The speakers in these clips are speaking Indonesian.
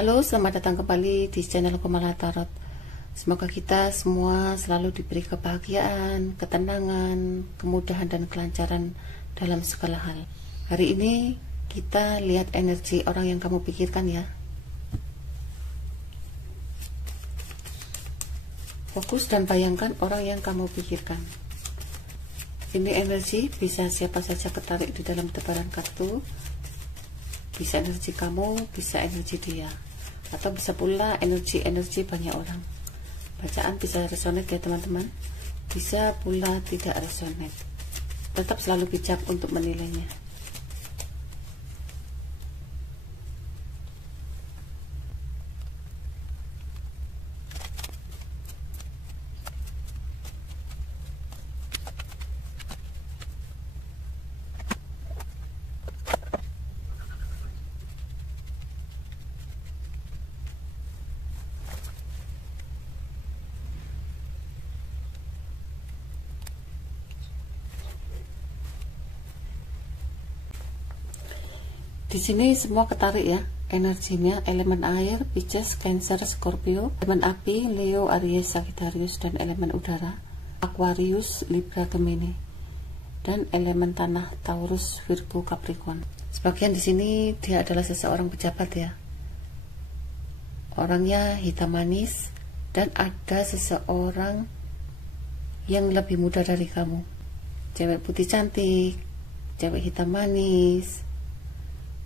Halo, selamat datang kembali di channel Kumala Tarot. Semoga kita semua selalu diberi kebahagiaan, ketenangan, kemudahan dan kelancaran dalam segala hal. Hari ini kita lihat energi orang yang kamu pikirkan ya. Fokus dan bayangkan orang yang kamu pikirkan. Ini energi bisa siapa saja ketarik di dalam tebaran kartu. Bisa energi kamu, bisa energi dia, atau bisa pula energi banyak orang. Bacaan bisa resonate ya teman-teman, bisa pula tidak resonate. Tetap selalu bijak untuk menilainya. Di sini semua ketarik ya, energinya elemen air, Pisces, Cancer, Scorpio, elemen api, Leo, Aries, Sagittarius, dan elemen udara, Aquarius, Libra, Gemini, dan elemen tanah, Taurus, Virgo, Capricorn. Sebagian di sini dia adalah seseorang pejabat ya, orangnya hitam manis, dan ada seseorang yang lebih muda dari kamu, cewek putih cantik, cewek hitam manis.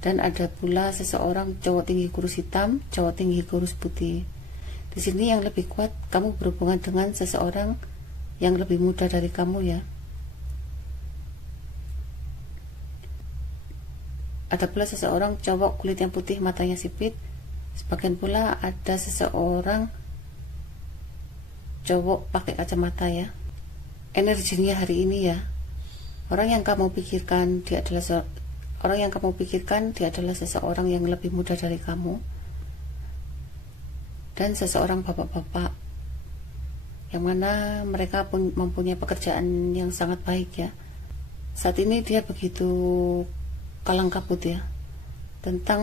Dan ada pula seseorang cowok tinggi kurus hitam, cowok tinggi kurus putih. Di sini yang lebih kuat, kamu berhubungan dengan seseorang yang lebih muda dari kamu ya. Ada pula seseorang cowok kulit yang putih, matanya sipit. Sebagian pula ada seseorang cowok pakai kacamata ya. Energinya hari ini ya, orang yang kamu pikirkan dia adalah seseorang yang lebih muda dari kamu, dan seseorang bapak-bapak yang mana mereka pun mempunyai pekerjaan yang sangat baik ya. Saat ini dia begitu kalang kabut ya tentang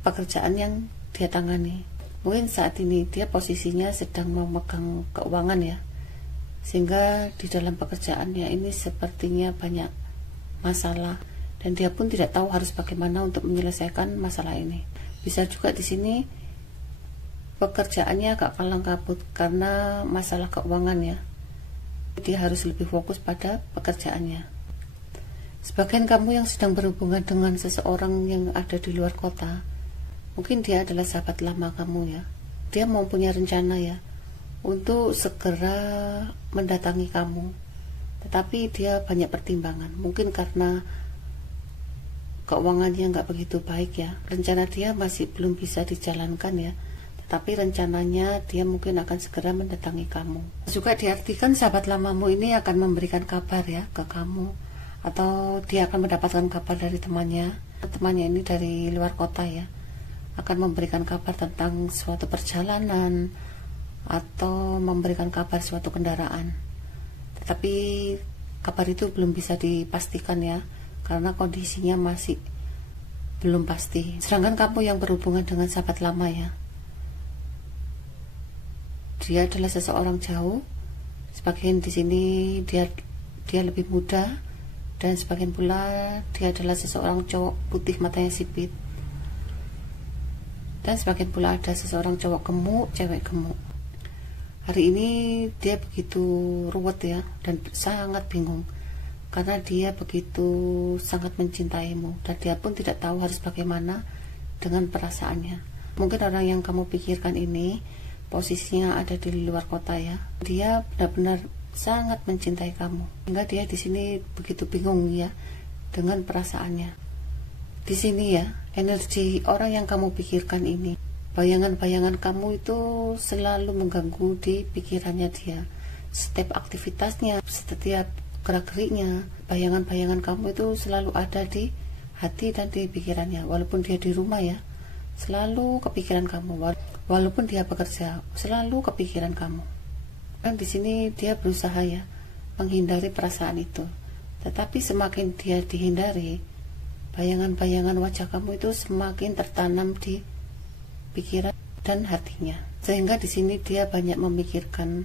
pekerjaan yang dia tangani. Mungkin saat ini dia posisinya sedang memegang keuangan ya, sehingga di dalam pekerjaannya ini sepertinya banyak masalah, dan dia pun tidak tahu harus bagaimana untuk menyelesaikan masalah ini. Bisa juga di sini pekerjaannya agak kalang kabut karena masalah keuangan ya. Dia harus lebih fokus pada pekerjaannya. Sebagian kamu yang sedang berhubungan dengan seseorang yang ada di luar kota, mungkin dia adalah sahabat lama kamu ya. Dia mempunyai rencana ya untuk segera mendatangi kamu, tetapi dia banyak pertimbangan. Mungkin karena keuangannya nggak begitu baik ya, rencana dia masih belum bisa dijalankan ya, tetapi rencananya dia mungkin akan segera mendatangi kamu. Juga diartikan sahabat lamamu ini akan memberikan kabar ya ke kamu, atau dia akan mendapatkan kabar dari temannya ini dari luar kota ya, akan memberikan kabar tentang suatu perjalanan atau memberikan kabar suatu kendaraan, tetapi kabar itu belum bisa dipastikan ya, karena kondisinya masih belum pasti. Sedangkan kamu yang berhubungan dengan sahabat lama ya, dia adalah seseorang jauh. Sebagian di sini dia lebih muda, dan sebagian pula dia adalah seseorang cowok putih matanya sipit, dan sebagian pula ada seseorang cowok gemuk, cewek gemuk. Hari ini dia begitu ruwet ya, dan sangat bingung karena dia begitu sangat mencintaimu, dan dia pun tidak tahu harus bagaimana dengan perasaannya. Mungkin orang yang kamu pikirkan ini posisinya ada di luar kota ya. Dia benar-benar sangat mencintai kamu, hingga dia di sini begitu bingung ya dengan perasaannya. Di sini ya, energi orang yang kamu pikirkan ini, bayangan-bayangan kamu itu selalu mengganggu di pikirannya dia. Setiap aktivitasnya, setiap gerak-geriknya, bayangan-bayangan kamu itu selalu ada di hati dan di pikirannya. Walaupun dia di rumah ya, selalu kepikiran kamu. Walaupun dia bekerja, selalu kepikiran kamu. Dan di sini dia berusaha ya menghindari perasaan itu. Tetapi semakin dia dihindari, bayangan-bayangan wajah kamu itu semakin tertanam di pikiran dan hatinya. Sehingga di sini dia banyak memikirkan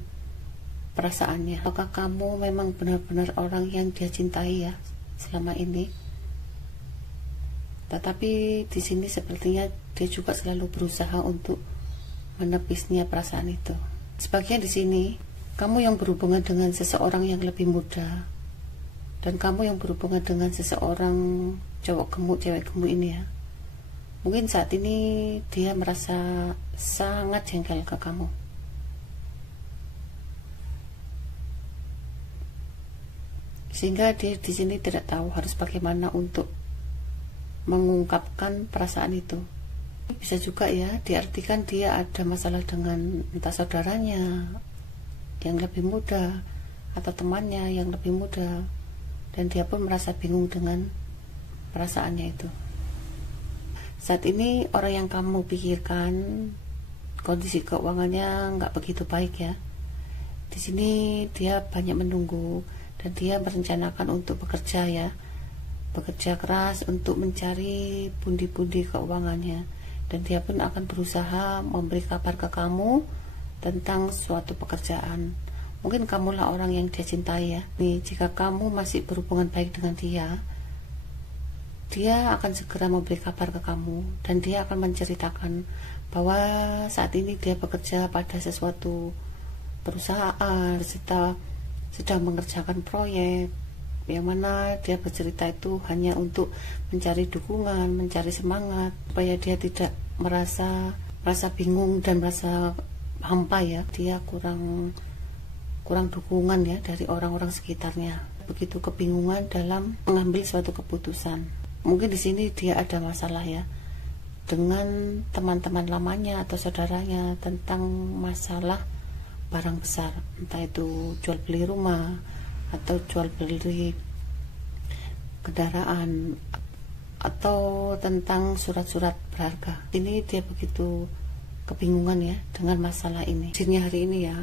perasaannya. Apakah kamu memang benar-benar orang yang dia cintai ya selama ini? Tetapi di sini sepertinya dia juga selalu berusaha untuk menepisnya perasaan itu. Sebagian di sini kamu yang berhubungan dengan seseorang yang lebih muda, dan kamu yang berhubungan dengan seseorang cowok gemuk, cewek gemuk ini ya. Mungkin saat ini dia merasa sangat jengkel ke kamu. Sehingga dia di sini tidak tahu harus bagaimana untuk mengungkapkan perasaan itu. Bisa juga ya diartikan dia ada masalah dengan entah saudaranya yang lebih muda atau temannya yang lebih muda, dan dia pun merasa bingung dengan perasaannya itu. Saat ini orang yang kamu pikirkan kondisi keuangannya nggak begitu baik ya. Di sini dia banyak menunggu dan dia merencanakan untuk bekerja ya, bekerja keras untuk mencari pundi-pundi keuangannya, dan dia pun akan berusaha memberi kabar ke kamu tentang suatu pekerjaan. Mungkin kamulah orang yang dia cintai ya. Nih, jika kamu masih berhubungan baik dengan dia akan segera memberi kabar ke kamu, dan dia akan menceritakan bahwa saat ini dia bekerja pada sesuatu perusahaan, sedang mengerjakan proyek yang mana dia bercerita itu hanya untuk mencari dukungan, mencari semangat supaya dia tidak merasa bingung dan merasa hampa ya. Dia kurang dukungan ya dari orang-orang sekitarnya. Begitu kebingungan dalam mengambil suatu keputusan. Mungkin di sini dia ada masalah ya dengan teman-teman lamanya atau saudaranya tentang masalah barang besar, entah itu jual beli rumah atau jual beli kendaraan atau tentang surat-surat berharga. Ini dia begitu kebingungan ya dengan masalah ini. Sini hari ini ya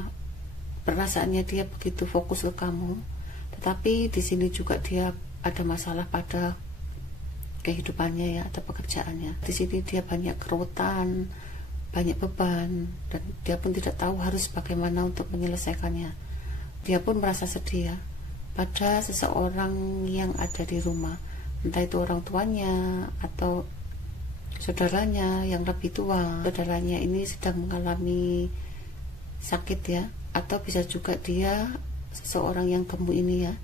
perasaannya dia begitu fokus ke kamu, tetapi di sini juga dia ada masalah pada kehidupannya ya atau pekerjaannya. Di sini dia banyak kerutan, banyak beban, dan dia pun tidak tahu harus bagaimana untuk menyelesaikannya. Dia pun merasa sedih ya pada seseorang yang ada di rumah, entah itu orang tuanya atau saudaranya yang lebih tua. Saudaranya ini sedang mengalami sakit ya, atau bisa juga dia seseorang yang gemuk ini ya,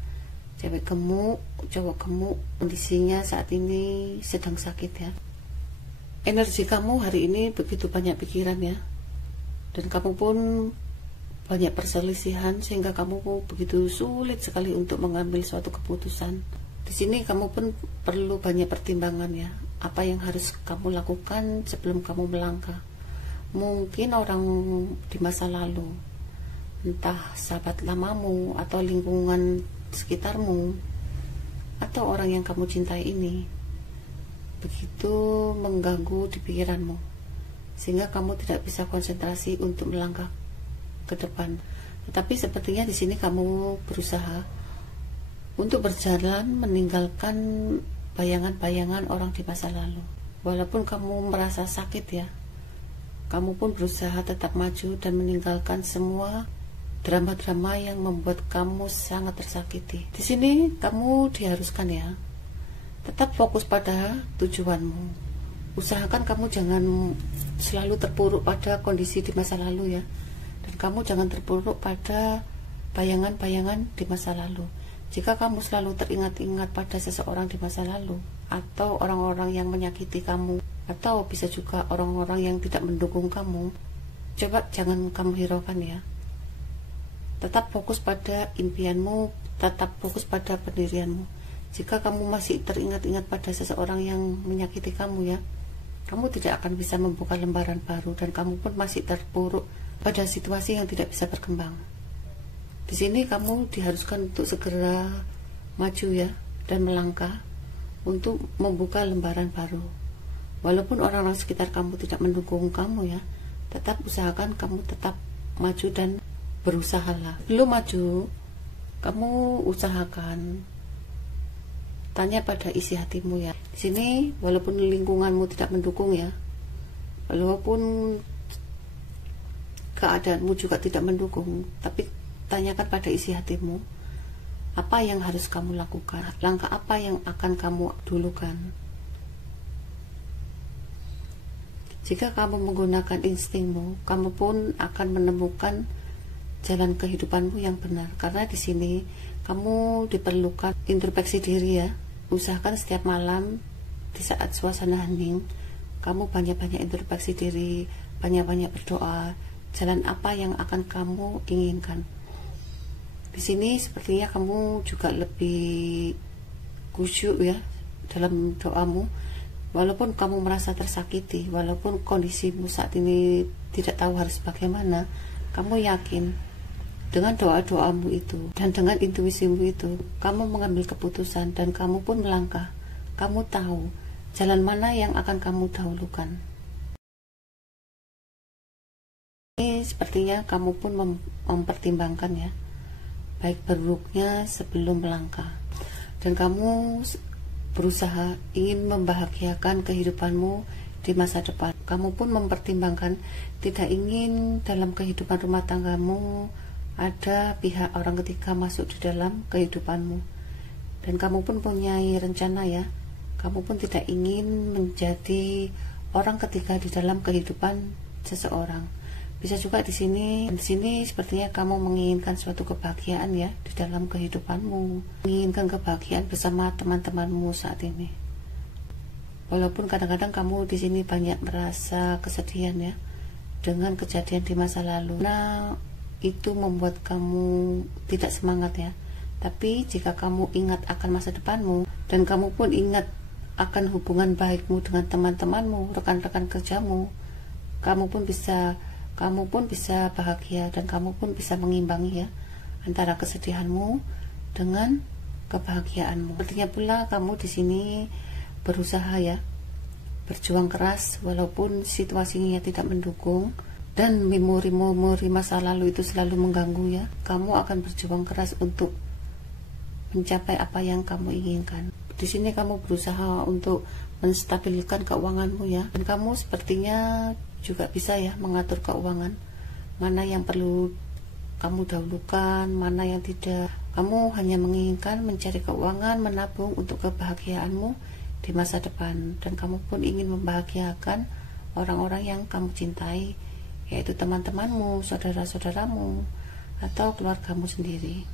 cewek gemuk, cowok gemuk, kondisinya saat ini sedang sakit ya. Energi kamu hari ini begitu banyak pikiran ya, dan kamu pun banyak perselisihan sehingga kamu begitu sulit sekali untuk mengambil suatu keputusan. Di sini kamu pun perlu banyak pertimbangan ya, apa yang harus kamu lakukan sebelum kamu melangkah. Mungkin orang di masa lalu, entah sahabat lamamu atau lingkungan sekitarmu atau orang yang kamu cintai ini begitu mengganggu di pikiranmu sehingga kamu tidak bisa konsentrasi untuk melangkah ke depan. Tetapi sepertinya di sini kamu berusaha untuk berjalan meninggalkan bayangan-bayangan orang di masa lalu. Walaupun kamu merasa sakit ya, kamu pun berusaha tetap maju dan meninggalkan semua drama-drama yang membuat kamu sangat tersakiti. Di sini kamu diharuskan ya tetap fokus pada tujuanmu. Usahakan kamu jangan selalu terpuruk pada kondisi di masa lalu ya, dan kamu jangan terpuruk pada bayangan-bayangan di masa lalu. Jika kamu selalu teringat-ingat pada seseorang di masa lalu, atau orang-orang yang menyakiti kamu, atau bisa juga orang-orang yang tidak mendukung kamu, coba jangan kamu hiraukan ya. Tetap fokus pada impianmu, tetap fokus pada pendirianmu. Jika kamu masih teringat-ingat pada seseorang yang menyakiti kamu ya, kamu tidak akan bisa membuka lembaran baru, dan kamu pun masih terpuruk pada situasi yang tidak bisa berkembang. Di sini kamu diharuskan untuk segera maju ya, dan melangkah untuk membuka lembaran baru. Walaupun orang-orang sekitar kamu tidak mendukung kamu ya, tetap usahakan kamu tetap maju dan berusahalah. Belum maju, kamu usahakan tanya pada isi hatimu ya. Di sini walaupun lingkunganmu tidak mendukung ya, Walaupun keadaanmu juga tidak mendukung, tapi tanyakan pada isi hatimu, apa yang harus kamu lakukan, langkah apa yang akan kamu dulukan. Jika kamu menggunakan instingmu, kamu pun akan menemukan jalan kehidupanmu yang benar. Karena di sini kamu diperlukan introspeksi diri ya. Usahakan setiap malam di saat suasana hening, kamu banyak-banyak introspeksi diri, banyak-banyak berdoa. Jalan apa yang akan kamu inginkan. Di sini sepertinya kamu juga lebih khusyuk ya dalam doamu. Walaupun kamu merasa tersakiti, walaupun kondisimu saat ini tidak tahu harus bagaimana, kamu yakin dengan doa-doamu itu dan dengan intuisimu itu, kamu mengambil keputusan dan kamu pun melangkah. Kamu tahu jalan mana yang akan kamu dahulukan. Ini sepertinya kamu pun mempertimbangkan ya, baik buruknya sebelum melangkah. Dan kamu berusaha ingin membahagiakan kehidupanmu di masa depan. Kamu pun mempertimbangkan tidak ingin dalam kehidupan rumah tanggamu ada pihak orang ketiga masuk di dalam kehidupanmu. Dan kamu pun punya rencana ya, kamu pun tidak ingin menjadi orang ketiga di dalam kehidupan seseorang. Bisa juga di sini sepertinya kamu menginginkan suatu kebahagiaan ya di dalam kehidupanmu, menginginkan kebahagiaan bersama teman-temanmu saat ini. Walaupun kadang-kadang kamu di sini banyak merasa kesedihan ya dengan kejadian di masa lalu. Nah, itu membuat kamu tidak semangat ya. Tapi jika kamu ingat akan masa depanmu dan kamu pun ingat akan hubungan baikmu dengan teman-temanmu, rekan-rekan kerjamu, kamu pun bisa bahagia dan kamu pun bisa mengimbangi ya antara kesedihanmu dengan kebahagiaanmu. Artinya pula kamu di sini berusaha ya, berjuang keras walaupun situasinya tidak mendukung dan memori masa lalu itu selalu mengganggu ya. Kamu akan berjuang keras untuk mencapai apa yang kamu inginkan. Di sini kamu berusaha untuk menstabilkan keuanganmu ya, dan kamu sepertinya juga bisa ya mengatur keuangan, mana yang perlu kamu dahulukan, mana yang tidak. Kamu hanya menginginkan mencari keuangan, menabung untuk kebahagiaanmu di masa depan, dan kamu pun ingin membahagiakan orang-orang yang kamu cintai, yaitu teman-temanmu, saudara-saudaramu, atau keluargamu sendiri.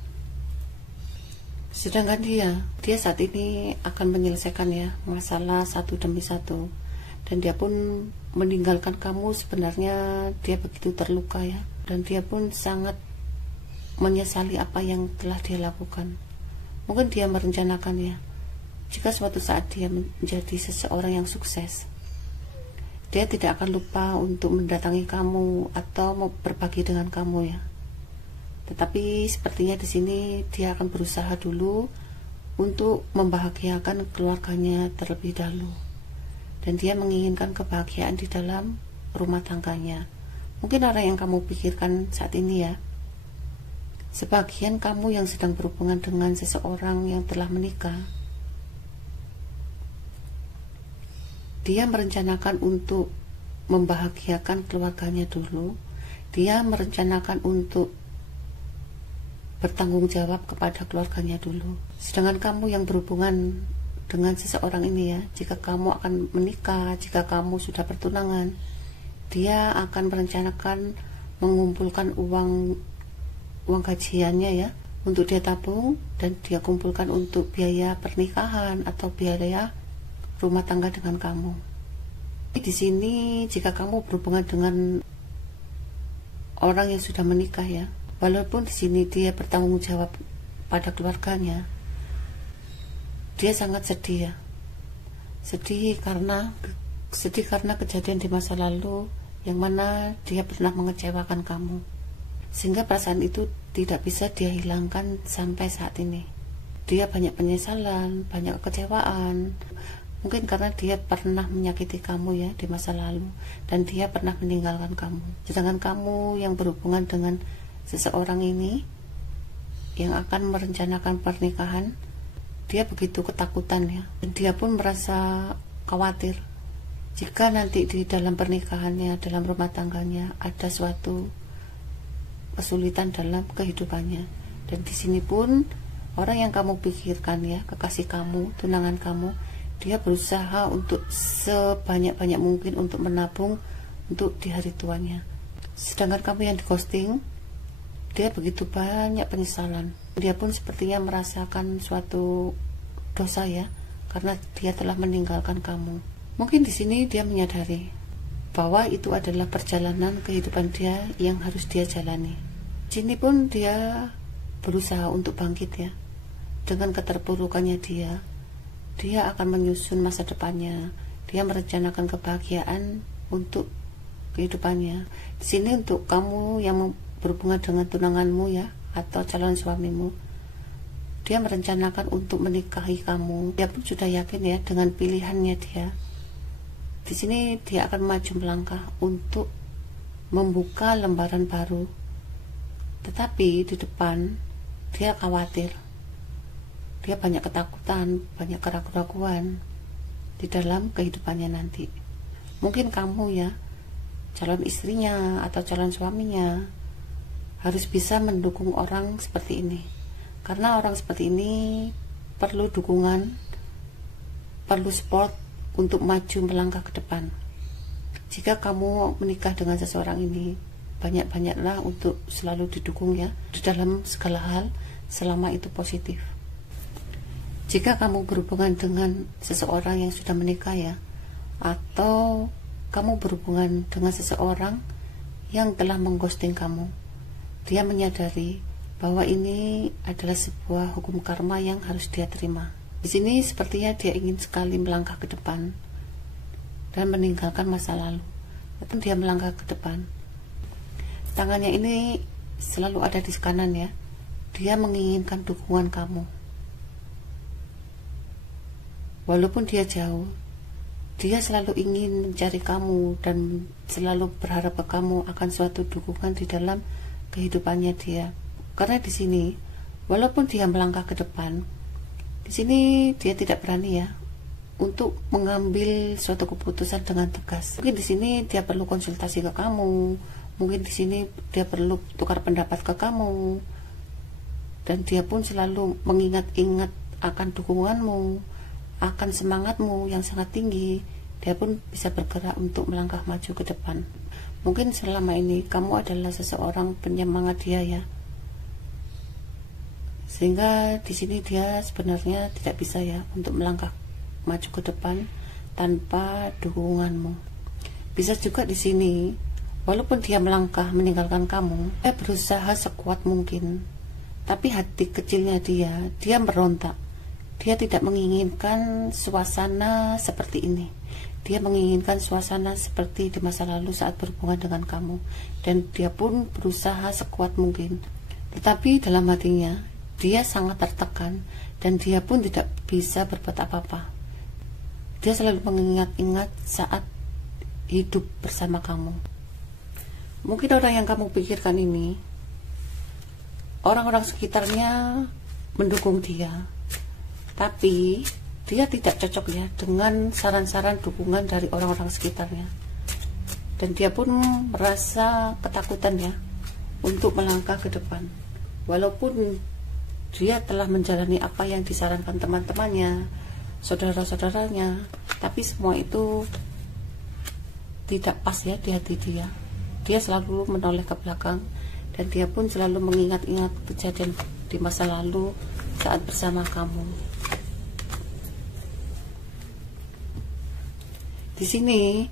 Sedangkan dia saat ini akan menyelesaikan ya masalah satu demi satu, dan dia pun meninggalkan kamu. Sebenarnya dia begitu terluka ya, dan dia pun sangat menyesali apa yang telah dia lakukan. Mungkin dia merencanakan ya, jika suatu saat dia menjadi seseorang yang sukses, dia tidak akan lupa untuk mendatangi kamu atau mau berbagi dengan kamu ya. Tetapi sepertinya di sini dia akan berusaha dulu untuk membahagiakan keluarganya terlebih dahulu. Dan dia menginginkan kebahagiaan di dalam rumah tangganya. Mungkin orang yang kamu pikirkan saat ini ya, sebagian kamu yang sedang berhubungan dengan seseorang yang telah menikah, dia merencanakan untuk membahagiakan keluarganya dulu. Dia merencanakan untuk bertanggung jawab kepada keluarganya dulu. Sedangkan kamu yang berhubungan dengan seseorang ini ya, jika kamu akan menikah, jika kamu sudah bertunangan, dia akan merencanakan mengumpulkan uang gajiannya ya, untuk dia tabung dan dia kumpulkan untuk biaya pernikahan atau biaya rumah tangga dengan kamu. Di sini jika kamu berhubungan dengan orang yang sudah menikah ya, walaupun di sini dia bertanggung jawab pada keluarganya, dia sangat sedih ya, sedih karena kejadian di masa lalu yang mana dia pernah mengecewakan kamu, sehingga perasaan itu tidak bisa dia hilangkan sampai saat ini. Dia banyak penyesalan, banyak kekecewaan, mungkin karena dia pernah menyakiti kamu ya di masa lalu, dan dia pernah meninggalkan kamu. Sedangkan kamu yang berhubungan dengan seseorang ini yang akan merencanakan pernikahan, dia begitu ketakutan ya, dan dia pun merasa khawatir Jika nanti di dalam pernikahannya, dalam rumah tangganya ada suatu kesulitan dalam kehidupannya, dan di sini pun orang yang kamu pikirkan ya, kekasih kamu, tunangan kamu, dia berusaha untuk sebanyak-banyak mungkin untuk menabung untuk di hari tuanya. Sedangkan kamu yang di ghosting, dia begitu banyak penyesalan. Dia pun sepertinya merasakan suatu dosa ya, karena dia telah meninggalkan kamu. Mungkin di sini dia menyadari bahwa itu adalah perjalanan kehidupan dia yang harus dia jalani. Di sini pun dia berusaha untuk bangkit ya. Dengan keterpurukannya dia akan menyusun masa depannya. Dia merencanakan kebahagiaan untuk kehidupannya. Di sini untuk kamu yang berhubungan dengan tunanganmu ya, atau calon suamimu, dia merencanakan untuk menikahi kamu. Dia pun sudah yakin ya dengan pilihannya dia. Di sini dia akan maju melangkah untuk membuka lembaran baru. Tetapi di depan dia khawatir. Dia banyak ketakutan, banyak keraguan-raguan di dalam kehidupannya nanti. Mungkin kamu ya, calon istrinya atau calon suaminya, harus bisa mendukung orang seperti ini. Karena orang seperti ini perlu dukungan, perlu support untuk maju melangkah ke depan. Jika kamu menikah dengan seseorang ini, banyak-banyaklah untuk selalu didukung ya, di dalam segala hal, selama itu positif. Jika kamu berhubungan dengan seseorang yang sudah menikah ya, atau kamu berhubungan dengan seseorang yang telah mengghosting kamu, dia menyadari bahwa ini adalah sebuah hukum karma yang harus dia terima. Di sini sepertinya dia ingin sekali melangkah ke depan dan meninggalkan masa lalu. Lalu dia melangkah ke depan. Tangannya ini selalu ada di kanan ya. Dia menginginkan dukungan kamu. Walaupun dia jauh, dia selalu ingin mencari kamu dan selalu berharap ke kamu akan suatu dukungan di dalam kehidupannya dia. Karena di sini, walaupun dia melangkah ke depan, di sini dia tidak berani ya untuk mengambil suatu keputusan dengan tegas. Mungkin di sini dia perlu konsultasi ke kamu, mungkin di sini dia perlu tukar pendapat ke kamu, dan dia pun selalu mengingat-ingat akan dukunganmu, akan semangatmu yang sangat tinggi. Dia pun bisa bergerak untuk melangkah maju ke depan. Mungkin selama ini kamu adalah seseorang penyemangat dia ya, sehingga di sini dia sebenarnya tidak bisa ya untuk melangkah maju ke depan tanpa dukunganmu. Bisa juga di sini, walaupun dia melangkah meninggalkan kamu, dia berusaha sekuat mungkin, tapi hati kecilnya dia merontak. Dia tidak menginginkan suasana seperti ini. Dia menginginkan suasana seperti di masa lalu saat berhubungan dengan kamu, dan dia pun berusaha sekuat mungkin. Tetapi dalam hatinya dia sangat tertekan dan dia pun tidak bisa berbuat apa-apa. Dia selalu mengingat-ingat saat hidup bersama kamu. Mungkin orang yang kamu pikirkan ini, orang-orang sekitarnya mendukung dia, tapi dia tidak cocok ya dengan saran-saran dukungan dari orang-orang sekitarnya. Dan dia pun merasa ketakutan ya untuk melangkah ke depan. Walaupun dia telah menjalani apa yang disarankan teman-temannya, saudara-saudaranya, tapi semua itu tidak pas ya di hati dia. Dia selalu menoleh ke belakang, dan dia pun selalu mengingat-ingat kejadian di masa lalu saat bersama kamu. Di sini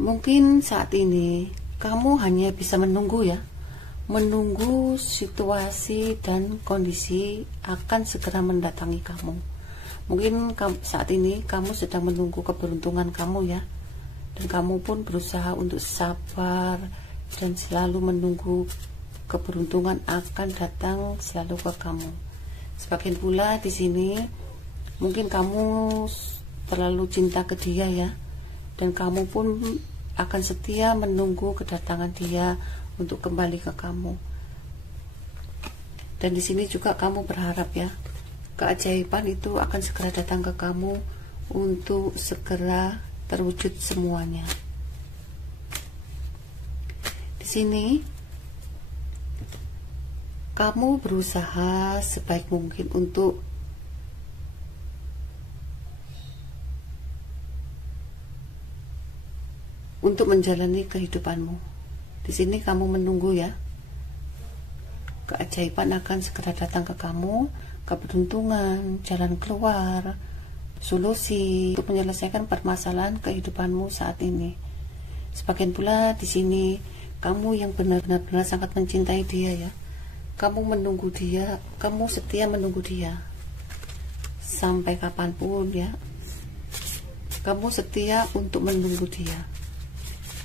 mungkin saat ini kamu hanya bisa menunggu ya, menunggu situasi dan kondisi akan segera mendatangi kamu. Mungkin saat ini kamu sedang menunggu keberuntungan kamu ya, dan kamu pun berusaha untuk sabar dan selalu menunggu keberuntungan akan datang selalu ke kamu. Sebagian pula di sini mungkin kamu terlalu cinta ke dia ya, dan kamu pun akan setia menunggu kedatangan dia untuk kembali ke kamu. Dan di sini juga kamu berharap ya, keajaiban itu akan segera datang ke kamu untuk segera terwujud semuanya. Di sini kamu berusaha sebaik mungkin untuk menjalani kehidupanmu. Di sini kamu menunggu ya. Keajaiban akan segera datang ke kamu, keberuntungan, jalan keluar, solusi untuk menyelesaikan permasalahan kehidupanmu saat ini. Sebagian pula di sini kamu yang benar-benar sangat mencintai dia ya. Kamu menunggu dia, kamu setia menunggu dia sampai kapanpun ya. Kamu setia untuk menunggu dia,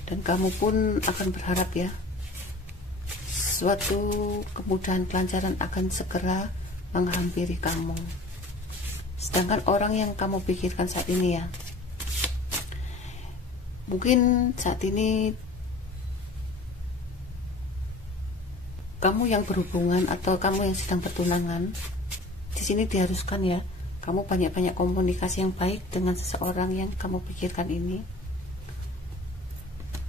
dan kamu pun akan berharap ya, suatu kemudahan kelancaran akan segera menghampiri kamu. Sedangkan orang yang kamu pikirkan saat ini ya, mungkin saat ini kamu yang berhubungan atau kamu yang sedang bertunangan, di sini diharuskan ya, kamu banyak-banyak komunikasi yang baik dengan seseorang yang kamu pikirkan ini,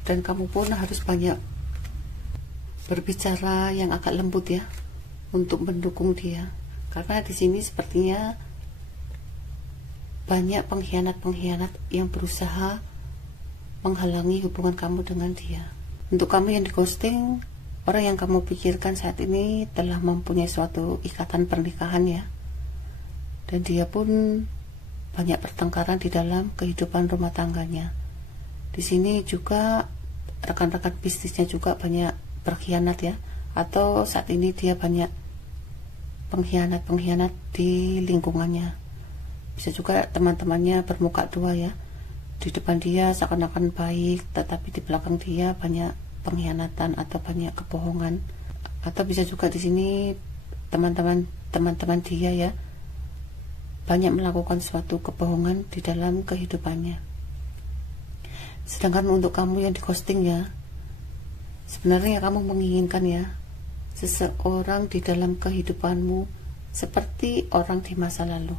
dan kamu pun harus banyak berbicara yang agak lembut ya, untuk mendukung dia, karena di sini sepertinya banyak pengkhianat-pengkhianat yang berusaha menghalangi hubungan kamu dengan dia. Untuk kamu yang di ghosting, orang yang kamu pikirkan saat ini telah mempunyai suatu ikatan pernikahan ya, dan dia pun banyak pertengkaran di dalam kehidupan rumah tangganya. Di sini juga rekan-rekan bisnisnya juga banyak berkhianat ya, atau saat ini dia banyak pengkhianat di lingkungannya. Bisa juga teman-temannya bermuka dua ya, di depan dia seakan-akan baik, tetapi di belakang dia banyak pengkhianatan atau banyak kebohongan. Atau bisa juga di sini teman-teman dia ya banyak melakukan suatu kebohongan di dalam kehidupannya. Sedangkan untuk kamu yang di ghosting ya, sebenarnya kamu menginginkan ya, seseorang di dalam kehidupanmu seperti orang di masa lalu,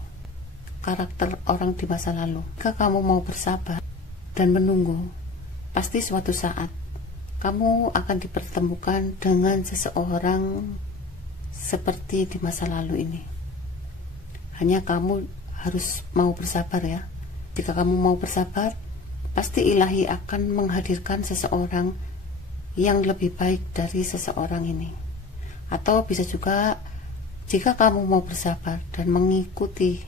karakter orang di masa lalu. Jika kamu mau bersabar dan menunggu, pasti suatu saat kamu akan dipertemukan dengan seseorang seperti di masa lalu ini. Hanya kamu harus mau bersabar ya. Jika kamu mau bersabar, pasti ilahi akan menghadirkan seseorang yang lebih baik dari seseorang ini. Atau bisa juga jika kamu mau bersabar dan mengikuti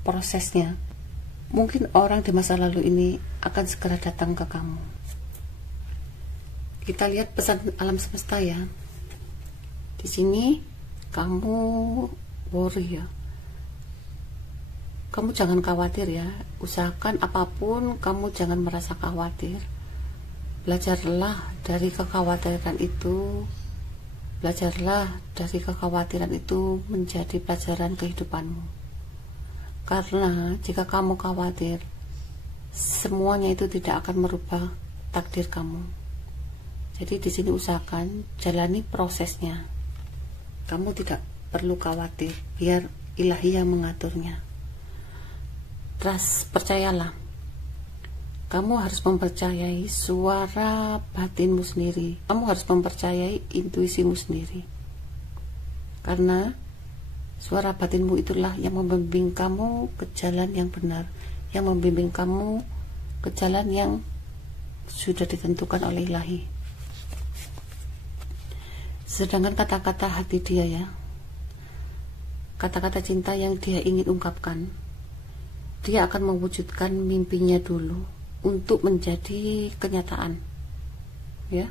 prosesnya, mungkin orang di masa lalu ini akan segera datang ke kamu. Kita lihat pesan alam semesta ya. Di sini kamu worry ya. Kamu jangan khawatir ya. Usahakan apapun kamu jangan merasa khawatir. Belajarlah dari kekhawatiran itu. Belajarlah dari kekhawatiran itu menjadi pelajaran kehidupanmu. Karena jika kamu khawatir, semuanya itu tidak akan merubah takdir kamu. Jadi di sini usahakan jalani prosesnya. Kamu tidak perlu khawatir, biar ilahi yang mengaturnya. Percayalah, kamu harus mempercayai suara batinmu sendiri. Kamu harus mempercayai intuisimu sendiri. Karena suara batinmu itulah yang membimbing kamu ke jalan yang benar, yang membimbing kamu ke jalan yang sudah ditentukan oleh ilahi. Sedangkan kata-kata hati dia ya, kata-kata cinta yang dia ingin ungkapkan, dia akan mewujudkan mimpinya dulu untuk menjadi kenyataan ya.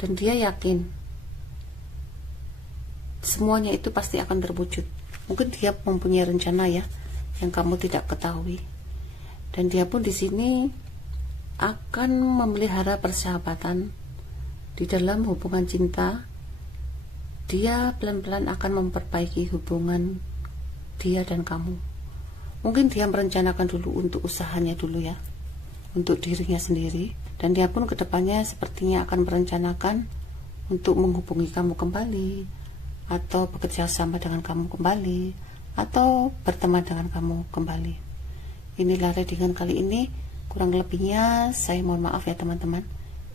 Dan dia yakin semuanya itu pasti akan terwujud. Mungkin dia mempunyai rencana ya yang kamu tidak ketahui. Dan dia pun di sini akan memelihara persahabatan di dalam hubungan cinta. Dia pelan-pelan akan memperbaiki hubungan dia dan kamu. Mungkin dia merencanakan dulu untuk usahanya dulu ya, untuk dirinya sendiri. Dan dia pun kedepannya sepertinya akan merencanakan untuk menghubungi kamu kembali, atau bekerja sama dengan kamu kembali, atau berteman dengan kamu kembali. Inilah readingan kali ini. Kurang lebihnya saya mohon maaf ya teman-teman.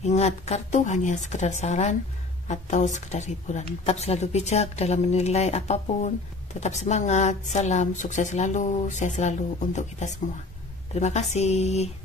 Ingat, kartu hanya sekedar saran atau sekedar hiburan. Tetap selalu bijak dalam menilai apapun. Tetap semangat, salam sukses selalu, sehat selalu untuk kita semua. Terima kasih.